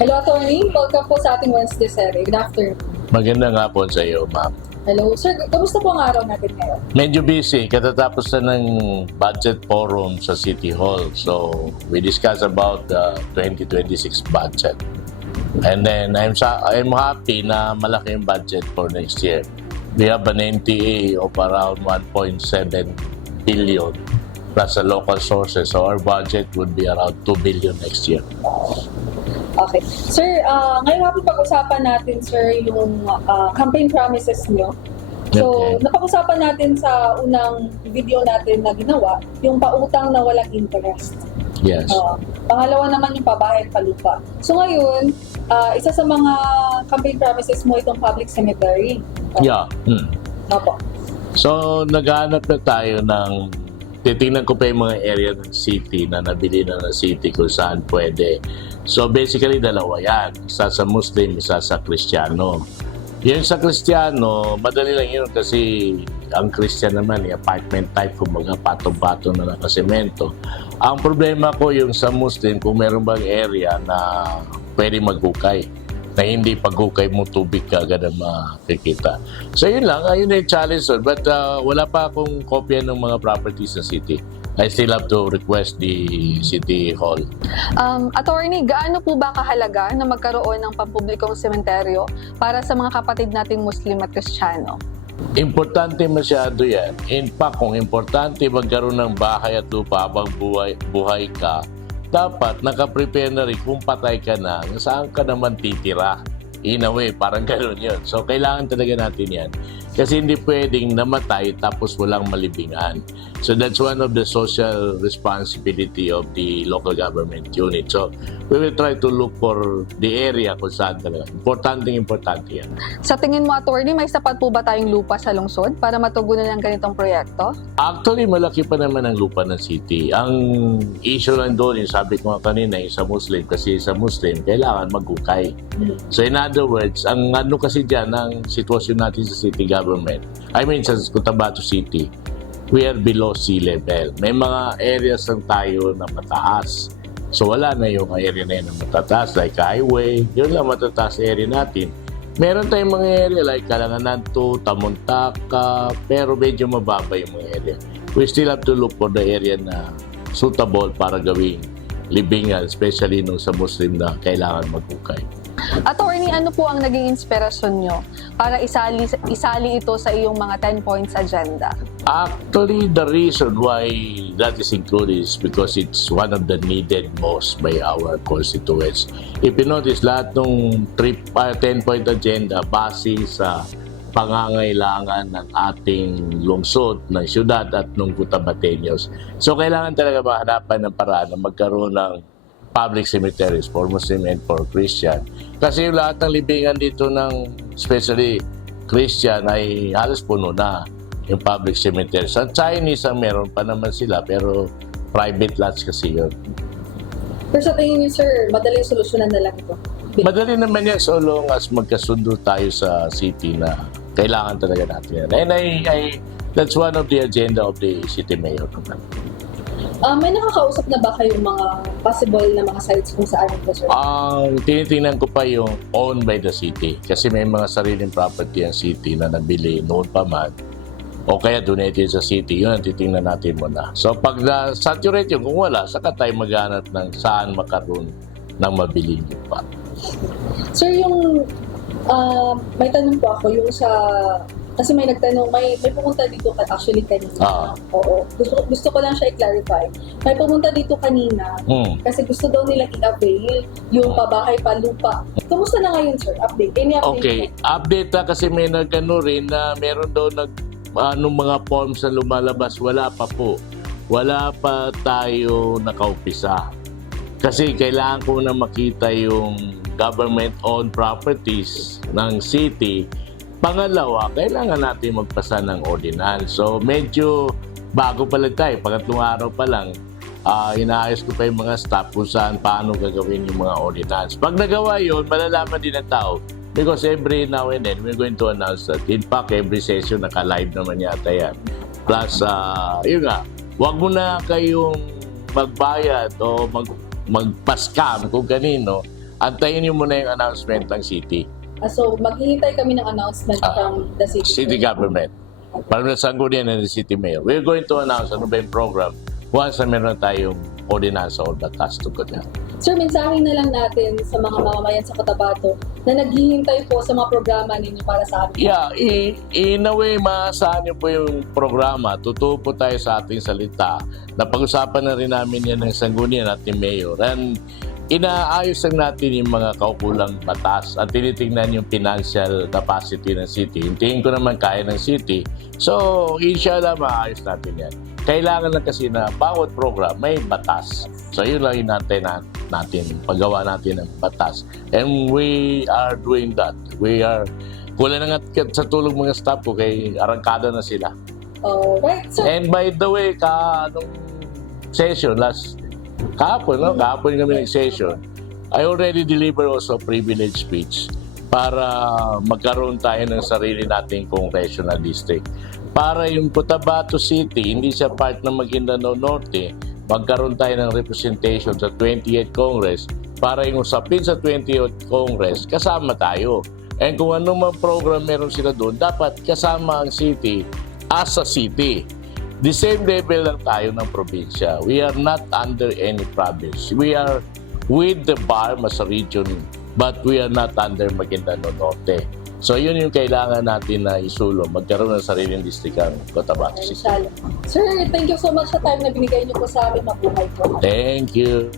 Hello, Attorney. Welcome po sa ating Wednesday series. Good afternoon. Magandang hapon sa iyo, ma'am. Hello, sir. Kamusta po ang araw natin ngayon? Medyo busy. Katatapos na ng budget forum sa City Hall. So, we discussed about the 2026 budget. And then, I'm happy na malaki yung budget for next year. We have an NTA of around 1.7 billion plus the local sources. So, our budget would be around 2 billion next year. Okay. Sir, ngayon nga po pag-usapan natin, sir, yung campaign promises nyo. So, Okay. napag-usapan natin sa unang video natin na ginawa, yung pautang na walang interest. Yes. Pangalawa naman yung pabahay at palupa. So ngayon, isa sa mga campaign promises mo itong public cemetery. Yeah. Opo. So, naghahanap na tayo ng titingnan ko pa yung mga area ng city na nabili na ng city kung saan pwede. So basically dalawa yan. Isa sa Muslim, isa sa Kristiyano. Yung sa Kristiyano, madali lang yun kasi ang Christian naman, yung apartment type, kumbaga patong-patong na nakasemento. Ang problema ko yung sa Muslim, kung meron bang area na pwede maghukay, na hindi paghukay mo tubig ka agad ang makikita. So yun lang, yun yung challenge. But wala pa akong kopya ng mga properties sa city. I still have to request the City Hall. Attorney, gaano po ba kahalaga na magkaroon ng pampublikong sementeryo para sa mga kapatid nating Muslim at Kristiyano? Importante masyado yan. In fact, kung importante magkaroon ng bahay at lupa habang buhay ka, dapat nakaprepare na rin kung patay ka na, saan ka naman titira. In a way, parang gano'n yun. So, kailangan talaga natin yan. Kasi hindi pwedeng namatay tapos walang malibingan. So, that's one of the social responsibility of the local government unit. So, we will try to look for the area kung saan talaga. Importante yan. Sa tingin mo, Attorney, may sapat po ba tayong lupa sa lungsod para matugunan ang ganitong proyekto? Actually, malaki pa naman ang lupa ng city. Ang issue lang doon, yung sabi ko nga kanina, yung sa Muslim, kasi sa Muslim, kailangan maghukay. So in other words, ang ano kasi dyan, ang sitwasyon natin sa city government, I mean sa Cotabato City, we are below sea level. May mga areas lang tayo na mataas. So wala na yung area na yun na matataas, like highway, yun lang matataas area natin. Meron tayong mga area like Kalanganan 2, Tamuntaka, pero medyo mababa yung mga area. We still have to look for the area na suitable para gawing libingan, especially nung sa Muslim na kailangan maghukay. Attorney, ano po ang naging inspirasyon nyo para isali ito sa iyong mga 10 points agenda? Actually, the reason why that is included is because it's one of the needed most by our constituents. If you notice, lahat ng 10-point agenda base sa pangangailangan ng ating lungsod, ng syudad at ng Cotabateños. So, kailangan talaga mahanapan ng paraan na magkaroon ng public cemeteries for Muslim and for Christian. Kasi yung lahat ng libingan dito ng especially Christian ay halos puno na yung public cemeteries. Sa Chinese ang meron pa naman sila pero private lots kasi yun. Pero sa tingin niyo, sir, madaling solusyonan na lang ito? Madali naman yan so long as magkasundo tayo sa city na kailangan talaga natin yan. And that's one of the agenda of the city mayor. May nakakausap na ba kayong mga possible na mga sites kung saan ito, sir? Tinitingnan ko pa yung owned by the city. Kasi may mga sariling property ang city na nabili noon pa man o kaya donated sa city. Yun ang titingnan natin muna. So pag na-saturate yun, kung wala, saka tayo maghanap ng saan makaroon ng mabiling lupa. Sir, yung may tanong po ako yung sa kasi may nagtanong, may pumunta dito actually kanina. Oo. Gusto ko lang siya i-clarify. May pumunta dito kanina kasi gusto daw nila i-avail yung pabahay palupa. Kumusta na ngayon, sir? Update. Any update? Okay. Update na kasi may nagano rin na meron daw mga forms na lumalabas. Wala pa po. Wala pa tayo nakaumpisa. Kasi kailangan ko na makita yung government-owned properties ng city. Pangalawa, kailangan natin magpasa ng ordinance. So, medyo bago pa lang tayo. Pangatlong araw pa lang, inaayos ko pa yung mga staff kung saan, paano gagawin yung mga ordinance. Pag nagawa yun, malalaman din ng tao. Because every now and then, we're going to announce that. In fact, every session, naka-live naman yata yan. Plus, yun nga, huwag mo na kayong magbayad o magpa-scam kung kanino antayin niyo muna yung announcement ng city. So, maghihintay kami ng announcement from the city. City government. Para sa Sangguniang and the city mayor. We're going to announce ano ba yung program once na meron tayong ordinansa or batas tungkol yan. Sir, mensahe na lang natin sa mga mamamayan sa Cotabato na naghihintay po sa mga programa ninyo para sa amin. Yeah, in a way, maasahan niyo po yung programa. Totoo po tayo sa ating salita. Napag-usapan na rin namin yan ng Sangguniang at ni Mayor. And inaayos lang natin yung mga kaukulang batas at tinitingnan yung financial capacity ng city. Hintihin ko naman kaya ng city. So, inshallah, maayos natin yan. Kailangan lang kasi na bawat program may batas. So, yun lang inantay natin, paggawa natin ng batas. And we are doing that. We are, kulang na nga sa tulong mga staff ko, kay arangkada na sila. Right, sir. And by the way, nung session, kahapon kami ng session, I already delivered also a privilege speech para magkaroon tayo ng sarili nating congressional district. Para yung Cotabato City, hindi siya part ng Maguindanao Norte, magkaroon tayo ng representation sa 28th Congress para yung usapin sa 28th Congress, kasama tayo. And kung anong program meron sila doon, dapat kasama ang city as a city. The same level lang tayo ng probinsya. We are not under any province. We are with the BARM as a region, but we are not under Maguindanao Norte. So yun yung kailangan natin na isulong, magkaroon ng sariling district ang Cotabato City. Sir, thank you so much sa time na binigay niyo po sa amin. Mabuhay po. Thank you.